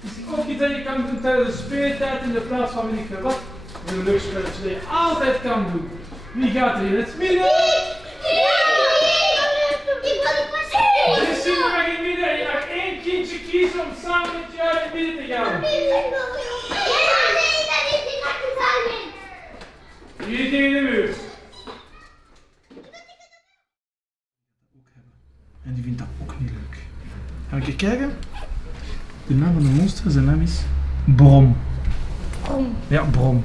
Dus ook iets dat je kan doen tijdens de speeltijd in de plaats van weet ik veel wat. Een leuk spelletje dat je altijd kan doen. Wie gaat er in het midden? Dus zie je mag in het midden en je mag één kindje kiezen om samen met jou in het midden te gaan. Jullie tegen de muur. En die vindt dat ook niet leuk. Gaan we een keer kijken? De naam van de monster, zijn naam is Brom. Brom. Ja, Brom.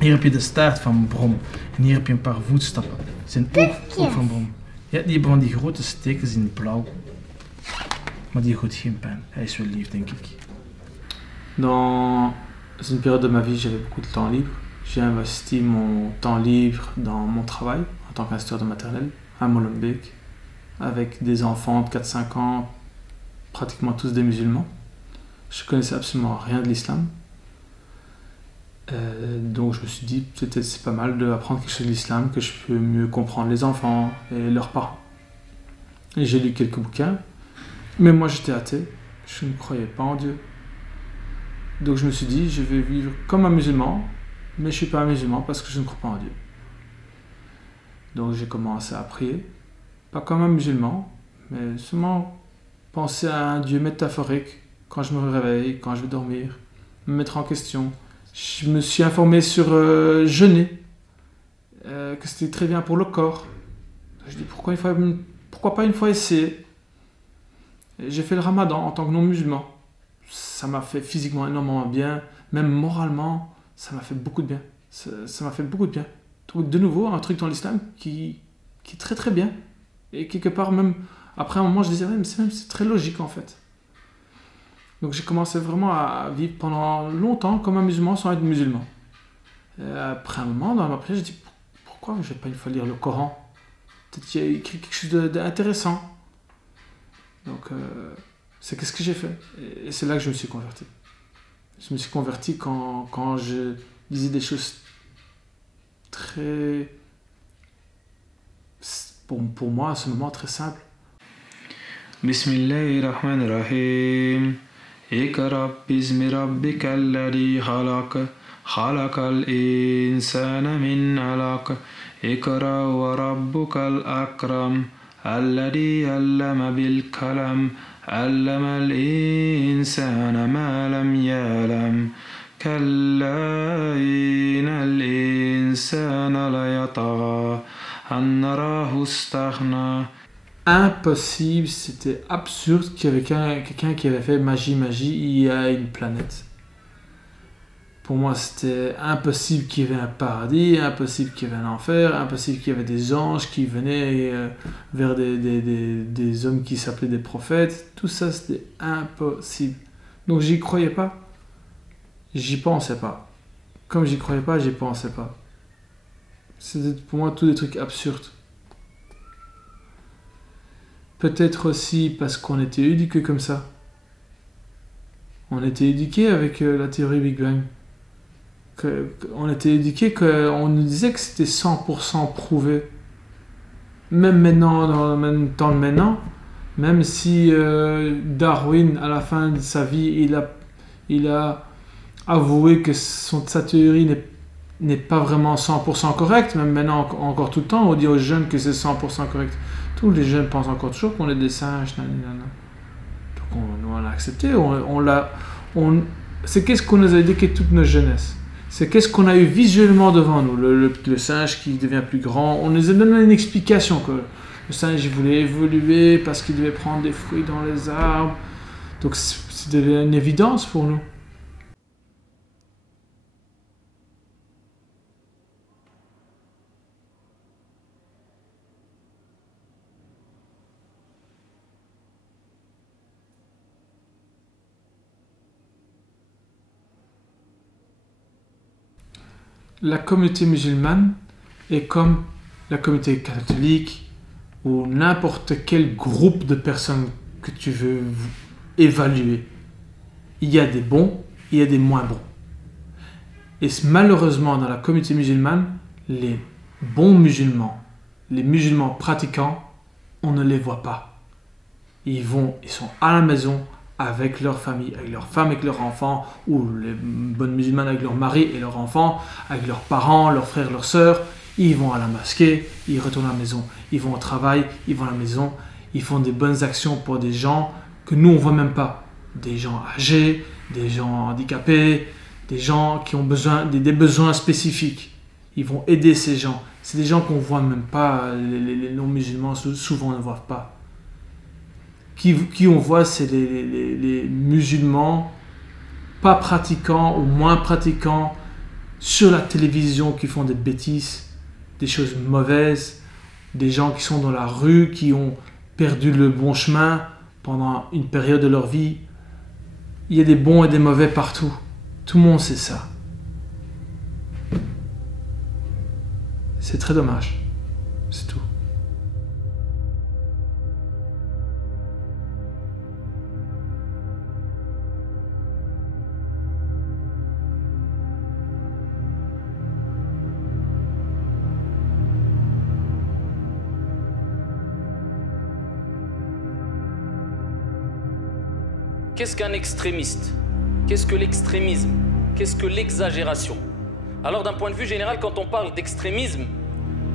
Hier heb je de staart van Brom. En hier heb je een paar voetstappen. Die zijn ook van Brom. Ja, die hebben van die grote stekens in blauw. Maar die doet geen pijn. Hij is wel lief, denk ik. Dans une période de ma vie, j'avais beaucoup de temps libre. J'ai investi mon temps libre dans mon travail en tant qu'instructeur de maternelle à Molenbeek, avec des enfants de 4-5 ans, pratiquement tous des musulmans. Je connaissais absolument rien de l'islam. Donc je me suis dit, peut-être c'est pas mal d'apprendre quelque chose de l'islam, que je peux mieux comprendre les enfants et leurs parents. Et j'ai lu quelques bouquins, mais moi j'étais athée, je ne croyais pas en Dieu. Donc je me suis dit, je vais vivre comme un musulman, mais je ne suis pas un musulman parce que je ne crois pas en Dieu. Donc j'ai commencé à prier, pas comme un musulman, mais seulement penser à un Dieu métaphorique quand je me réveille, quand je vais dormir, me mettre en question. Je me suis informé sur jeûner, que c'était très bien pour le corps. Je dis pourquoi pas une fois essayer. J'ai fait le ramadan en tant que non-musulman. Ça m'a fait physiquement énormément bien, même moralement, ça m'a fait beaucoup de bien. Ça m'a fait beaucoup de bien. Donc de nouveau, un truc dans l'islam qui est très très bien. Et quelque part même, après un moment je disais, ouais, mais c'est très logique en fait. Donc j'ai commencé vraiment à vivre pendant longtemps comme un musulman sans être musulman. Et après un moment, dans ma prière, j'ai dit, pourquoi je ne vais pas une fois lire le Coran? Peut-être qu'il y a écrit quelque chose d'intéressant. Donc c'est qu'est-ce que j'ai fait. Et c'est là que je me suis converti. Je me suis converti quand je disais des choses très... Pour moi, à ce moment, très simple. Bismillahirrahmanirrahim. Iqra bismi rabbika alladhi khalaq. Khalaqal insana min alaq. Iqra wa rabbukal akram. Alladhi allama bil kalam. Allama al insana ma lam ya'lam. Kalla innal insana la yatagha. Impossible, c'était absurde qu'il y avait quelqu'un qui avait fait magie, il y a une planète. Pour moi, c'était impossible qu'il y avait un paradis, impossible qu'il y avait un enfer, impossible qu'il y avait des anges qui venaient vers des hommes qui s'appelaient des prophètes. Tout ça, c'était impossible. Donc, j'y croyais pas. J'y pensais pas. Comme j'y croyais pas, j'y pensais pas. C'était pour moi tous des trucs absurdes. Peut-être aussi parce qu'on était éduqués comme ça. On était éduqués avec la théorie Big Bang. On était éduqués qu'on nous disait que c'était 100% prouvé. Même maintenant, dans le temps de maintenant, même si Darwin, à la fin de sa vie, il a avoué que sa théorie n'est pas vraiment 100% correct, même maintenant encore tout le temps, on dit aux jeunes que c'est 100% correct. Tous les jeunes pensent encore toujours qu'on est des singes, nanana. Donc on l'a accepté, c'est qu'est-ce qu'on nous a éduqué toute notre jeunesse. C'est qu'est-ce qu'on a eu visuellement devant nous. Le singe qui devient plus grand. On nous a donné une explication que le singe il voulait évoluer parce qu'il devait prendre des fruits dans les arbres. Donc c'était une évidence pour nous. La communauté musulmane est comme la communauté catholique ou n'importe quel groupe de personnes que tu veux évaluer. Il y a des bons, il y a des moins bons. Et malheureusement, dans la communauté musulmane, les bons musulmans, les musulmans pratiquants, on ne les voit pas. Ils sont à la maison avec leur famille, avec leurs femmes, avec leurs enfants, ou les bonnes musulmanes avec leur mari et leurs enfants, avec leurs parents, leurs frères, leurs sœurs. Ils vont à la mosquée, ils retournent à la maison. Ils vont au travail, ils vont à la maison. Ils font des bonnes actions pour des gens que nous, on ne voit même pas. Des gens âgés, des gens handicapés, des gens qui ont besoin, des besoins spécifiques. Ils vont aider ces gens. C'est des gens qu'on ne voit même pas, les non-musulmans, souvent ne voient pas. Qui on voit, c'est les musulmans pas pratiquants ou moins pratiquants sur la télévision qui font des bêtises, des choses mauvaises, des gens qui sont dans la rue, qui ont perdu le bon chemin pendant une période de leur vie. Il y a des bons et des mauvais partout. Tout le monde sait ça. C'est très dommage. C'est tout. Qu'est-ce qu'un extrémiste? Qu'est-ce que l'extrémisme? Qu'est-ce que l'exagération? Alors d'un point de vue général, quand on parle d'extrémisme,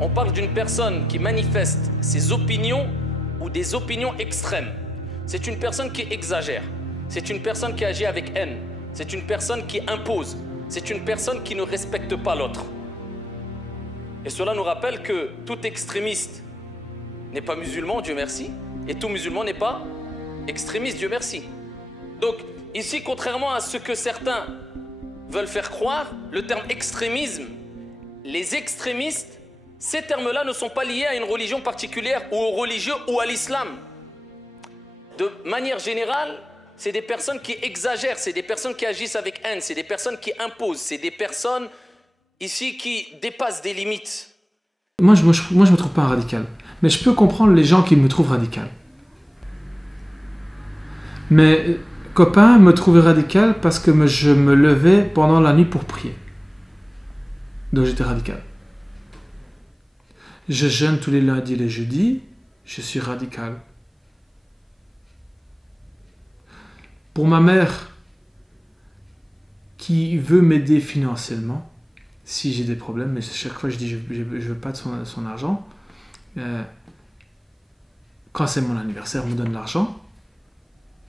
on parle d'une personne qui manifeste ses opinions ou des opinions extrêmes. C'est une personne qui exagère. C'est une personne qui agit avec haine. C'est une personne qui impose. C'est une personne qui ne respecte pas l'autre. Et cela nous rappelle que tout extrémiste n'est pas musulman, Dieu merci, et tout musulman n'est pas extrémiste, Dieu merci. Donc, ici, contrairement à ce que certains veulent faire croire, le terme extrémisme, les extrémistes, ces termes-là ne sont pas liés à une religion particulière ou aux religieux ou à l'islam. De manière générale, c'est des personnes qui exagèrent, c'est des personnes qui agissent avec haine, c'est des personnes qui imposent, c'est des personnes ici qui dépassent des limites. Moi, je me trouve pas un radical, mais je peux comprendre les gens qui me trouvent radical. Mais copain me trouvait radical parce que je me levais pendant la nuit pour prier. Donc j'étais radical. Je jeûne tous les lundis et les jeudis, je suis radical. Pour ma mère qui veut m'aider financièrement, si j'ai des problèmes, mais chaque fois je dis je veux pas de son argent, quand c'est mon anniversaire, on me donne l'argent.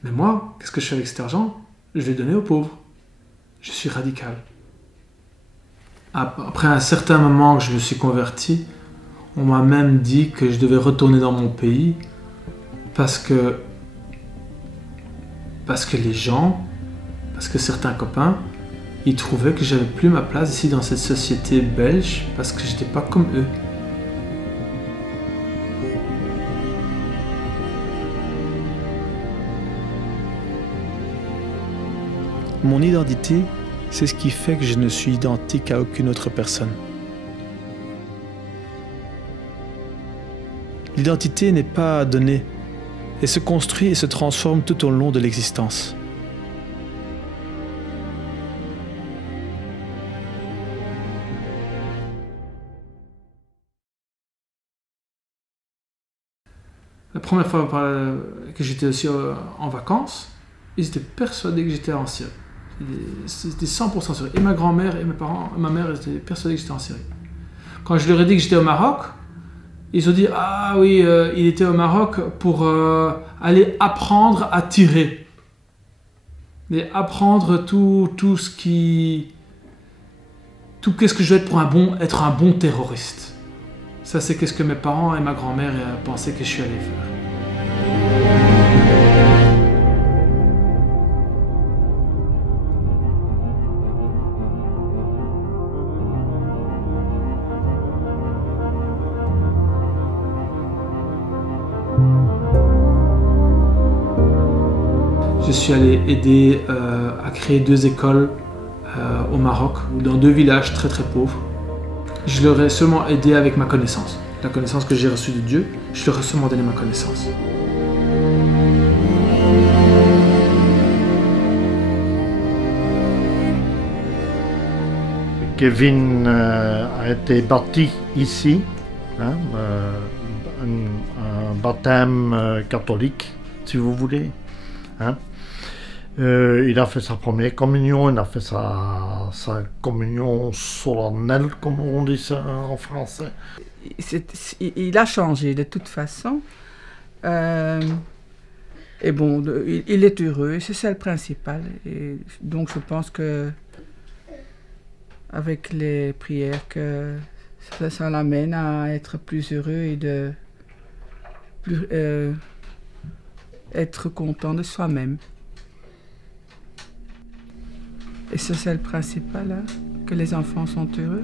Mais moi, qu'est-ce que je fais avec cet argent? Je vais donner aux pauvres. Je suis radical. Après un certain moment que je me suis converti, on m'a même dit que je devais retourner dans mon pays parce que les gens, parce que certains copains, ils trouvaient que j'avais plus ma place ici dans cette société belge parce que j'étais pas comme eux. Mon identité, c'est ce qui fait que je ne suis identique à aucune autre personne. L'identité n'est pas donnée. Elle se construit et se transforme tout au long de l'existence. La première fois que j'étais aussi en vacances, ils étaient persuadés que j'étais en Syrie. C'était 100% Syrie. Et ma grand-mère et mes parents, ma mère étaient persuadés que j'étais en Syrie. Quand je leur ai dit que j'étais au Maroc, ils ont dit « Ah oui, il était au Maroc pour aller apprendre à tirer. » Et apprendre tout ce qui tout qu'est-ce que je vais être pour être un bon terroriste. Ça, c'est qu'est-ce que mes parents et ma grand-mère pensaient que je suis allé faire. Je suis allé aider à créer 2 écoles au Maroc, dans 2 villages très très pauvres. Je leur ai seulement aidé avec ma connaissance. La connaissance que j'ai reçue de Dieu, je leur ai seulement donné ma connaissance. Kevin a été baptisé ici, hein, un baptême catholique, si vous voulez. Hein. Il a fait sa première communion, il a fait sa communion solennelle, comme on dit ça en français. Il a changé de toute façon. Et bon, il est heureux, c'est ça le principal. Et donc je pense que avec les prières, que ça l'amène à être plus heureux et de être content de soi-même. Et ça, c'est le principal, hein, que les enfants sont heureux.